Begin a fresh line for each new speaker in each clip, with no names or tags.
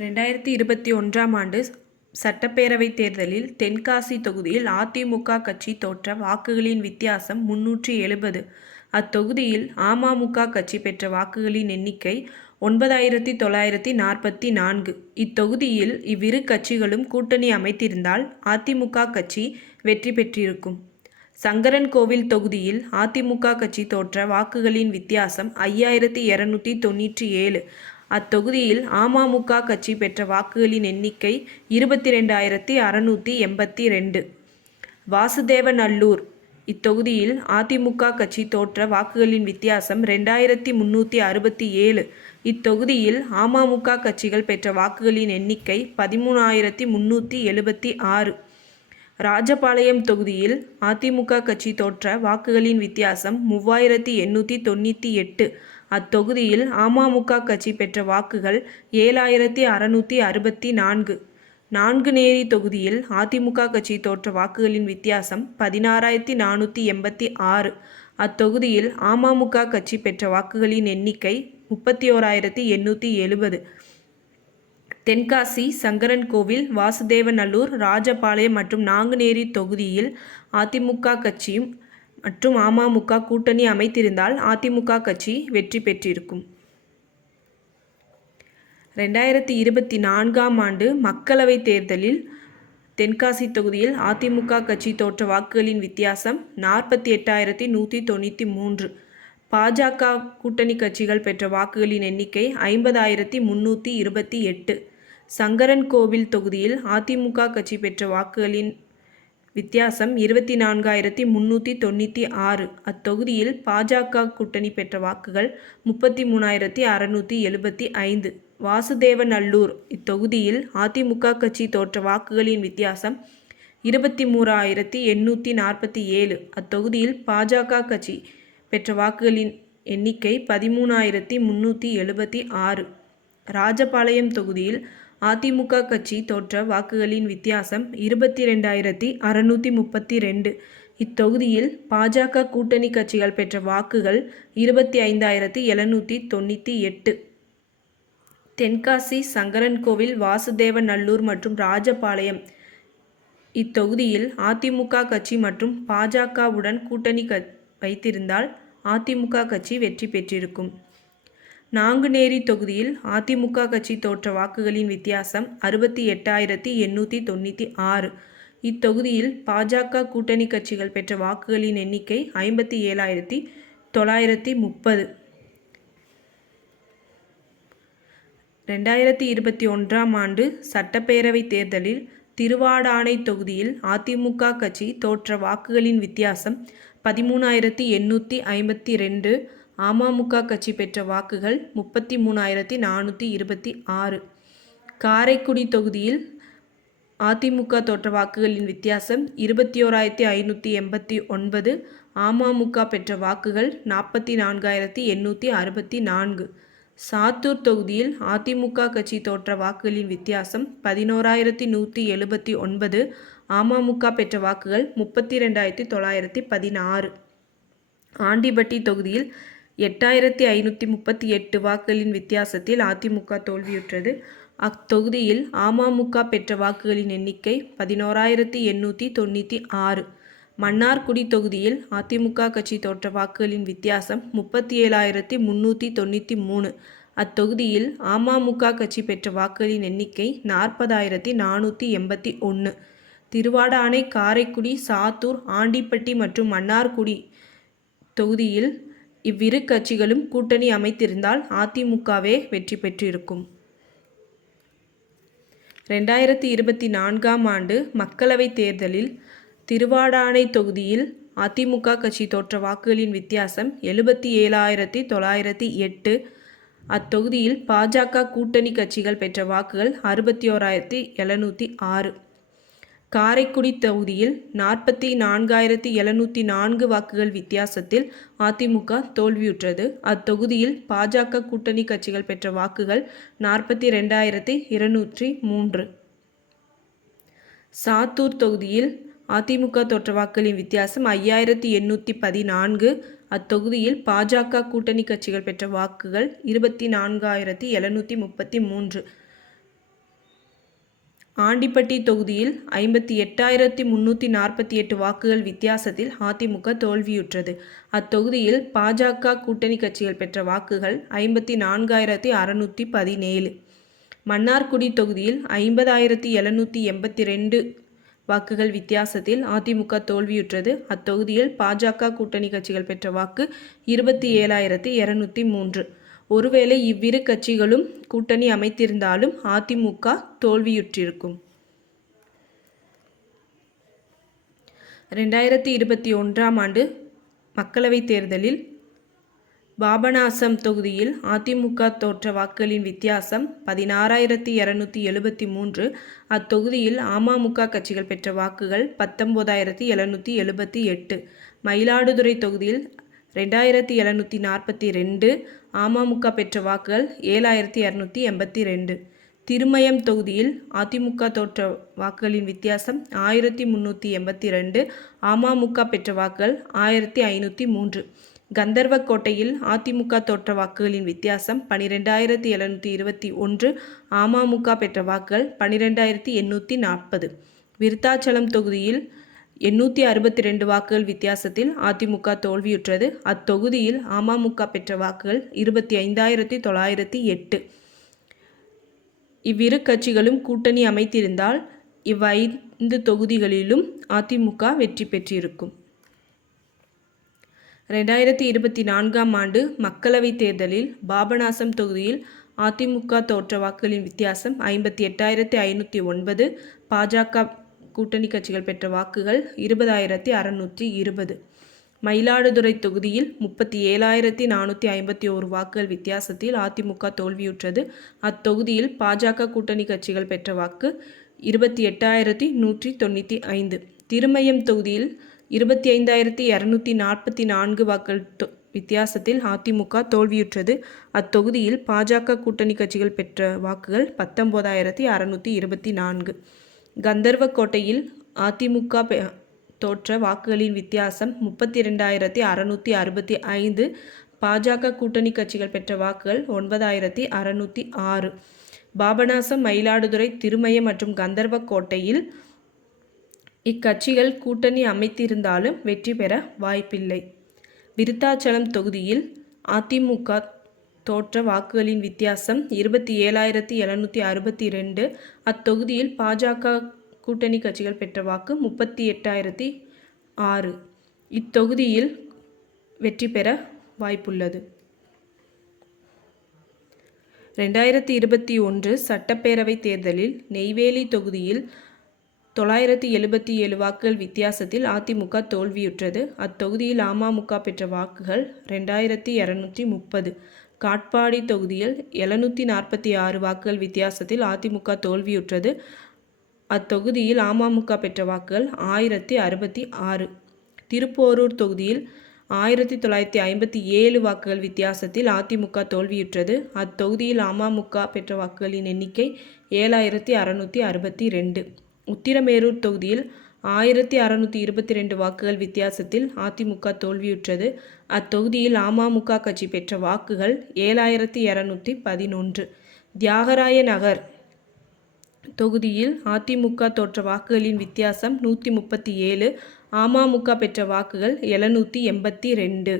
ரெண்டாயிரத்தி இருபத்தி ஒன்றாம் ஆண்டு சட்டப்பேரவைத் தேர்தலில் தென்காசி தொகுதியில் அதிமுக கட்சி தோற்ற வாக்குகளின் வித்தியாசம் முன்னூற்றி எழுபது. அத்தொகுதியில் அமமுக கட்சி பெற்ற வாக்குகளின் எண்ணிக்கை ஒன்பதாயிரத்தி தொள்ளாயிரத்தி நாற்பத்தி நான்கு. இத்தொகுதியில் இவ்விரு கட்சிகளும் கூட்டணி அமைத்திருந்தால் அதிமுக கட்சி வெற்றி பெற்றிருக்கும். சங்கரன்கோவில் தொகுதியில் அதிமுக கட்சி தோற்ற வாக்குகளின் வித்தியாசம் ஐயாயிரத்தி இரநூத்தி தொண்ணூற்றி ஏழு. அத்தொகுதியில் அமமுக கட்சி பெற்ற வாக்குகளின் எண்ணிக்கை இருபத்தி ரெண்டாயிரத்தி அறநூற்றி எண்பத்தி ரெண்டு. வாசுதேவநல்லூர். இத்தொகுதியில் அதிமுக கட்சி தோற்ற வாக்குகளின் வித்தியாசம் ரெண்டாயிரத்தி முன்னூற்றி அறுபத்தி ஏழு. இத்தொகுதியில் அமமுக கட்சிகள் பெற்ற வாக்குகளின் எண்ணிக்கை பதிமூணாயிரத்தி முன்னூற்றி எழுபத்தி ஆறு. ராஜபாளையம் தொகுதியில் அதிமுக கட்சி தோற்ற வாக்குகளின் வித்தியாசம் மூவாயிரத்தி எண்ணூற்றி தொண்ணூற்றி எட்டு. அத்தொகுதியில் அமமுக கட்சி பெற்ற வாக்குகள் ஏழாயிரத்தி அறநூற்றி அறுபத்தி நான்கு. நான்குநேரி தொகுதியில் அதிமுக கட்சி தோற்ற வாக்குகளின் வித்தியாசம் பதினாறாயிரத்தி நானூற்றி எண்பத்தி ஆறு. அத்தொகுதியில் அமமுக கட்சி பெற்ற வாக்குகளின் எண்ணிக்கை முப்பத்தி ஓராயிரத்தி எண்ணூற்றி எழுபது. தென்காசி சங்கரன்கோவில் வாசுதேவநல்லூர் ராஜபாளையம் மற்றும் நாங்குநேரி தொகுதியில் அதிமுக கட்சியும் மற்றும் அமமுக கூட்டணி அமைத்திருந்தால் அதிமுக கட்சி வெற்றி பெற்றிருக்கும். ரெண்டாயிரத்தி இருபத்தி நான்காம் ஆண்டு மக்களவைத் தேர்தலில் தென்காசி தொகுதியில் அதிமுக கட்சி தோற்ற வாக்குகளின் வித்தியாசம் நாற்பத்தி எட்டாயிரத்தி நூற்றி தொண்ணூற்றி மூன்று. பாஜக கூட்டணி கட்சிகள் பெற்ற வாக்குகளின் எண்ணிக்கை ஐம்பதாயிரத்தி முன்னூற்றி இருபத்தி எட்டு. சங்கரன் கோவில் தொகுதியில் அதிமுக கட்சி பெற்ற வாக்குகளின் வித்தியாசம் இருபத்தி நான்காயிரத்தி முன்னூற்றி தொண்ணூற்றி ஆறு. அத்தொகுதியில் பாஜக கூட்டணி பெற்ற வாக்குகள் முப்பத்தி மூணாயிரத்தி அறநூற்றி எழுபத்தி ஐந்து. வாசுதேவநல்லூர் இத்தொகுதியில் அதிமுக கட்சி தோற்ற வாக்குகளின் வித்தியாசம் இருபத்தி மூறாயிரத்தி எண்ணூற்றி நாற்பத்தி ஏழு. அத்தொகுதியில் பாஜக கட்சி பெற்ற வாக்குகளின் எண்ணிக்கை பதிமூணாயிரத்தி முன்னூற்றி எழுபத்தி ஆறு. ராஜபாளையம் தொகுதியில் அதிமுக கட்சி தோற்ற வாக்குகளின் வித்தியாசம் இருபத்தி ரெண்டாயிரத்தி அறநூற்றி முப்பத்தி ரெண்டு இத்தொகுதியில் பாஜக கூட்டணி கட்சிகள் பெற்ற வாக்குகள் இருபத்தி ஐந்தாயிரத்தி எழுநூற்றி தொண்ணூற்றி எட்டு. தென்காசி சங்கரன்கோவில் வாசுதேவ நல்லூர் மற்றும் ராஜபாளையம். இத்தொகுதியில் அதிமுக கட்சி மற்றும் பாஜகவுடன் கூட்டணி க வைத்திருந்தால் அதிமுக கட்சி வெற்றி பெற்றிருக்கும். நாங்குநேரி தொகுதியில் அதிமுக கட்சி தோற்ற வாக்குகளின் வித்தியாசம் அறுபத்தி எட்டாயிரத்தி எண்ணூற்றி தொண்ணூற்றி ஆறு. இத்தொகுதியில் பாஜக கூட்டணி கட்சிகள் பெற்ற வாக்குகளின் எண்ணிக்கை ஐம்பத்தி ஏழாயிரத்தி தொள்ளாயிரத்தி முப்பது. ரெண்டாயிரத்தி இருபத்தி ஒன்றாம் ஆண்டு சட்டப்பேரவைத் தேர்தலில் திருவாடானை தொகுதியில் அதிமுக கட்சி தோற்ற வாக்குகளின் வித்தியாசம் பதிமூணாயிரத்தி எண்ணூற்றி ஐம்பத்தி ரெண்டு அமமுக கட்சி பெற்ற வாக்குகள் முப்பத்தி மூணாயிரத்தி நானூற்றி இருபத்தி ஆறு. காரைக்குடி தொகுதியில் அதிமுக தோற்ற வாக்குகளின் வித்தியாசம் இருபத்தி ஓராயிரத்தி ஐநூற்றி எண்பத்தி ஒன்பது. அமமுக பெற்ற வாக்குகள் நாற்பத்தி நான்காயிரத்தி எண்ணூற்றி அறுபத்தி நான்கு. சாத்தூர் தொகுதியில் அதிமுக கட்சி தோற்ற வாக்குகளின் வித்தியாசம் பதினோராயிரத்தி நூற்றி எழுபத்தி ஒன்பது. அமமுக பெற்ற வாக்குகள் முப்பத்தி ரெண்டாயிரத்தி தொள்ளாயிரத்தி பதினாறு. ஆண்டிபட்டி தொகுதியில் எட்டாயிரத்தி ஐநூற்றி முப்பத்தி எட்டு வாக்குகளின் வித்தியாசத்தில் அதிமுக தோல்வியுற்றது. அத்தொகுதியில் அமமுக பெற்ற வாக்குகளின் எண்ணிக்கை பதினோராயிரத்தி எண்ணூற்றி தொண்ணூற்றி ஆறு. மன்னார்குடி தொகுதியில் அதிமுக கட்சி தோற்ற வாக்குகளின் வித்தியாசம் முப்பத்தி ஏழாயிரத்தி முன்னூற்றி தொண்ணூற்றி மூணு. அத்தொகுதியில் அமமுக கட்சி பெற்ற வாக்குகளின் எண்ணிக்கை நாற்பதாயிரத்தி நானூற்றி எண்பத்தி ஒன்று. திருவாடானை காரைக்குடி சாத்தூர் ஆண்டிப்பட்டி மற்றும் மன்னார்குடி தொகுதியில் இவ்விரு கட்சிகளும் கூட்டணி அமைத்திருந்தால் அதிமுகவே வெற்றி பெற்றிருக்கும். ரெண்டாயிரத்தி இருபத்தி நான்காம் ஆண்டு மக்களவைத் தேர்தலில் திருவாடானை தொகுதியில் அதிமுக கட்சி தோற்ற வாக்குகளின் வித்தியாசம் எழுபத்தி ஏழாயிரத்தி தொள்ளாயிரத்தி எட்டு அத்தொகுதியில் பாஜக கூட்டணி கட்சிகள் பெற்ற வாக்குகள் அறுபத்தி ஓராயிரத்தி எழுநூற்றி ஆறு. காரைக்குடி தொகுதியில் நாற்பத்தி நான்காயிரத்தி எழுநூற்றி நான்கு வாக்குகள் வித்தியாசத்தில் அதிமுக தோல்வியுற்றது. அத்தொகுதியில் பாஜக கூட்டணி கட்சிகள் பெற்ற வாக்குகள் நாற்பத்தி ரெண்டாயிரத்தி இருநூற்றி மூன்று. சாத்தூர் தொகுதியில் அதிமுக தோற்ற வாக்குகளின் வித்தியாசம் ஐயாயிரத்தி எண்ணூற்றி பதினான்கு. அத்தொகுதியில் பாஜக கூட்டணி கட்சிகள் பெற்ற வாக்குகள் இருபத்தி நான்காயிரத்தி எழுநூற்றி முப்பத்தி மூன்று. ஆண்டிப்பட்டி தொகுதியில் ஐம்பத்தி எட்டாயிரத்தி முன்னூற்றி நாற்பத்தி எட்டு வாக்குகள் வித்தியாசத்தில் அதிமுக தோல்வியுற்றது. அத்தொகுதியில் பாஜக கூட்டணி கட்சிகள் பெற்ற வாக்குகள் ஐம்பத்தி நான்காயிரத்தி அறநூற்றி பதினேழு. மன்னார்குடி தொகுதியில் ஐம்பதாயிரத்தி எழுநூற்றி எண்பத்தி ரெண்டு வாக்குகள் வித்தியாசத்தில் அதிமுக தோல்வியுற்றது. அத்தொகுதியில் பாஜக கூட்டணி கட்சிகள் பெற்ற வாக்கு இருபத்தி ஏழாயிரத்தி இரநூத்தி மூன்று. ஒருவேளை இவ்விரு கட்சிகளும் கூட்டணி அமைத்திருந்தாலும் அதிமுக தோல்வியுற்றிருக்கும். ரெண்டாயிரத்தி இருபத்தி ஒன்றாம் ஆண்டு மக்களவைத் தேர்தலில் பாபநாசம் தொகுதியில் அதிமுக தோற்ற வாக்குகளின் வித்தியாசம் பதினாறாயிரத்தி இரநூத்தி எழுபத்தி மூன்று அத்தொகுதியில் அமமுக கட்சிகள் பெற்ற வாக்குகள் பத்தொம்போதாயிரத்தி எழுநூற்றி எழுபத்தி எட்டு மயிலாடுதுறை தொகுதியில் ரெண்டாயிரத்தி எழுநூற்றி நாற்பத்தி ரெண்டு அமமுக பெற்ற வாக்குகள் ஏழாயிரத்தி இரநூத்தி எண்பத்தி ரெண்டு. திருமயம் தொகுதியில் அதிமுக தோற்ற வாக்குகளின் வித்தியாசம் ஆயிரத்தி முந்நூற்றி எண்பத்தி ரெண்டு அமமுக பெற்ற வாக்குகள் ஆயிரத்தி ஐநூற்றி மூன்று. கந்தர்வக்கோட்டையில் அதிமுக தோற்ற வாக்குகளின் வித்தியாசம் பனிரெண்டாயிரத்தி எழுநூற்றி இருபத்தி ஒன்று அமமுக பெற்ற வாக்குகள் பனிரெண்டாயிரத்தி எண்ணூற்றி நாற்பது. விருத்தாச்சலம் தொகுதியில் எண்ணூற்றி அறுபத்தி ரெண்டு வாக்குகள் வித்தியாசத்தில் அதிமுக தோல்வியுற்றது. அத்தொகுதியில் அமமுக பெற்ற வாக்குகள் இருபத்தி ஐந்தாயிரத்தி தொள்ளாயிரத்தி எட்டு. இவ்விரு கட்சிகளும் கூட்டணி அமைத்திருந்தால் இவ்வைந்து தொகுதிகளிலும் அதிமுக வெற்றி பெற்றிருக்கும். ரெண்டாயிரத்தி இருபத்தி நான்காம் ஆண்டு மக்களவைத் தேர்தலில் பாபநாசம் தொகுதியில் அதிமுக தோற்ற வாக்குகளின் வித்தியாசம் ஐம்பத்தி எட்டாயிரத்தி ஐநூற்றி ஒன்பது. பாஜக கூட்டணி கட்சிகள் பெற்ற வாக்குகள் இருபதாயிரத்தி அறநூற்றி இருபது. மயிலாடுதுறை தொகுதியில் முப்பத்தி ஏழாயிரத்தி நானூற்றி ஐம்பத்தி ஓரு வாக்குகள் வித்தியாசத்தில் அதிமுக தோல்வியுற்றது. அத்தொகுதியில் பாஜக கூட்டணி கட்சிகள் பெற்ற வாக்கு இருபத்தி எட்டாயிரத்தி நூற்றி தொண்ணூற்றி ஐந்து. திருமயம் தொகுதியில் இருபத்தி ஐந்தாயிரத்தி இரநூத்தி நாற்பத்தி நான்கு வாக்குகள் வித்தியாசத்தில் அதிமுக தோல்வியுற்றது. அத்தொகுதியில் பாஜக கூட்டணி கட்சிகள் பெற்ற வாக்குகள் பத்தொம்போதாயிரத்தி அறநூற்றி இருபத்தி நான்கு. கந்தர்வக்கோட்டையில் அதிமுக தோற்ற வாக்குகளின் வித்தியாசம் முப்பத்தி ரெண்டாயிரத்தி அறநூற்றி அறுபத்தி ஐந்து. பாஜக கூட்டணி கட்சிகள் பெற்ற வாக்குகள் ஒன்பதாயிரத்தி அறநூற்றி ஆறு. பாபநாசம் மயிலாடுதுறை திருமயம் மற்றும் கந்தர்வக்கோட்டையில் இக்கட்சிகள் கூட்டணி அமைத்திருந்தாலும் வெற்றி பெற வாய்ப்பில்லை. விருத்தாச்சலம் தொகுதியில் அதிமுக தோற்ற வாக்குகளின் வித்தியாசம் இருபத்தி ஏழாயிரத்தி எழுநூற்றி அறுபத்தி ரெண்டு. அத்தொகுதியில் பாஜக கூட்டணி கட்சிகள் பெற்ற வாக்கு முப்பத்தி எட்டாயிரத்தி ஆறு. இத்தொகுதியில் வெற்றி பெற வாய்ப்புள்ளது. ரெண்டாயிரத்தி இருபத்தி ஒன்று சட்டப்பேரவை தேர்தலில் நெய்வேலி தொகுதியில் தொள்ளாயிரத்தி எழுபத்தி ஏழு வாக்குகள் வித்தியாசத்தில் அதிமுக தோல்வியுற்றது. அத்தொகுதியில் அமமுக பெற்ற வாக்குகள் ரெண்டாயிரத்தி இரநூற்றி முப்பது. காட்பாடி தொகுதியில் எழுநூற்றி நாற்பத்தி ஆறு வாக்குகள் வித்தியாசத்தில் அதிமுக தோல்வியுற்றது. அத்தொகுதியில் அமமுக பெற்ற வாக்குகள் ஆயிரத்தி அறுபத்தி ஆறு. திருப்போரூர் தொகுதியில் ஆயிரத்தி தொள்ளாயிரத்தி ஐம்பத்தி ஏழு வாக்குகள் வித்தியாசத்தில் அதிமுக தோல்வியுற்றது. அத்தொகுதியில் அமமுக பெற்ற வாக்குகளின் எண்ணிக்கை ஏழாயிரத்தி அறநூற்றி அறுபத்தி ரெண்டு. உத்திரமேரூர் தொகுதியில் ஆயிரத்தி அறநூற்றி இருபத்தி ரெண்டு வாக்குகள் வித்தியாசத்தில் அதிமுக தோல்வியுற்றது. அத்தொகுதியில் அமமுக கட்சி பெற்ற வாக்குகள் ஏழாயிரத்தி இரநூத்தி பதினொன்று. தியாகராய நகர் தொகுதியில் அதிமுக தோற்ற வாக்குகளின் வித்தியாசம் நூற்றி முப்பத்தி ஏழு. அமமுக பெற்ற வாக்குகள் எழுநூற்றி எண்பத்தி ரெண்டு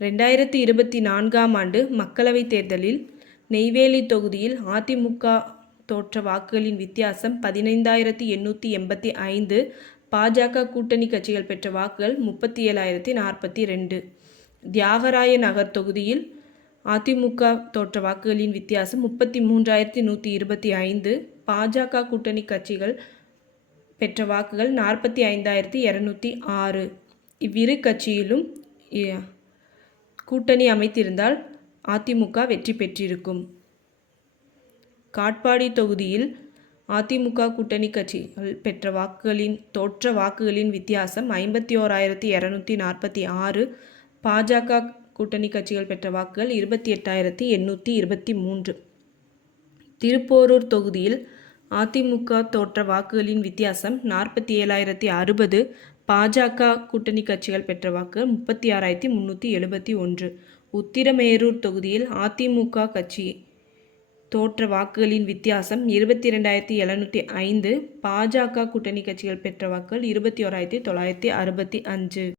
ரெண்டாயிரத்தி இருபத்தி நான்காம் ஆண்டு மக்களவைத் தேர்தலில் நெய்வேலி தொகுதியில் அதிமுக தோற்ற வாக்குகளின் வித்தியாசம் பதினைந்தாயிரத்தி எண்ணூற்றி எண்பத்தி ஐந்து. பாஜக கூட்டணி கட்சிகள் பெற்ற வாக்குகள் முப்பத்தி ஏழாயிரத்தி நாற்பத்தி ரெண்டு. தியாகராய நகர் தொகுதியில் அதிமுக தோற்ற வாக்குகளின் வித்தியாசம் முப்பத்தி மூன்றாயிரத்தி நூற்றி இருபத்தி ஐந்து. பாஜக கூட்டணி கட்சிகள் பெற்ற வாக்குகள் நாற்பத்தி ஐந்தாயிரத்தி இரநூத்தி ஆறு. இவ்விரு கட்சியிலும் கூட்டணி அமைத்திருந்தால் அதிமுக வெற்றி பெற்றிருக்கும். காட்பாடி தொகுதியில் அதிமுக கூட்டணி கட்சிகள் பெற்ற வாக்குகளின் தோற்ற வாக்குகளின் வித்தியாசம் ஐம்பத்தி ஓராயிரத்தி இரநூத்தி நாற்பத்தி ஆறு. பாஜக கூட்டணி கட்சிகள் பெற்ற வாக்குகள் இருபத்தி எட்டாயிரத்தி எண்ணூற்றி இருபத்தி மூன்று. திருப்போரூர் தொகுதியில் அதிமுக தோற்ற வாக்குகளின் வித்தியாசம் நாற்பத்தி ஏழாயிரத்தி அறுபது. பாஜக கூட்டணி கட்சிகள் பெற்ற வாக்கு முப்பத்தி ஆறாயிரத்தி முந்நூற்றி எழுபத்தி ஒன்று. உத்திரமேரூர் தொகுதியில் அதிமுக கட்சி தோற்ற வாக்குகளின் வித்தியாசம் இருபத்தி ரெண்டாயிரத்தி எழுநூற்றி ஐந்து பாஜக கூட்டணி கட்சிகள் பெற்ற வாக்குகள் இருபத்தி ஓராயிரத்தி தொள்ளாயிரத்தி அறுபத்தி அஞ்சு.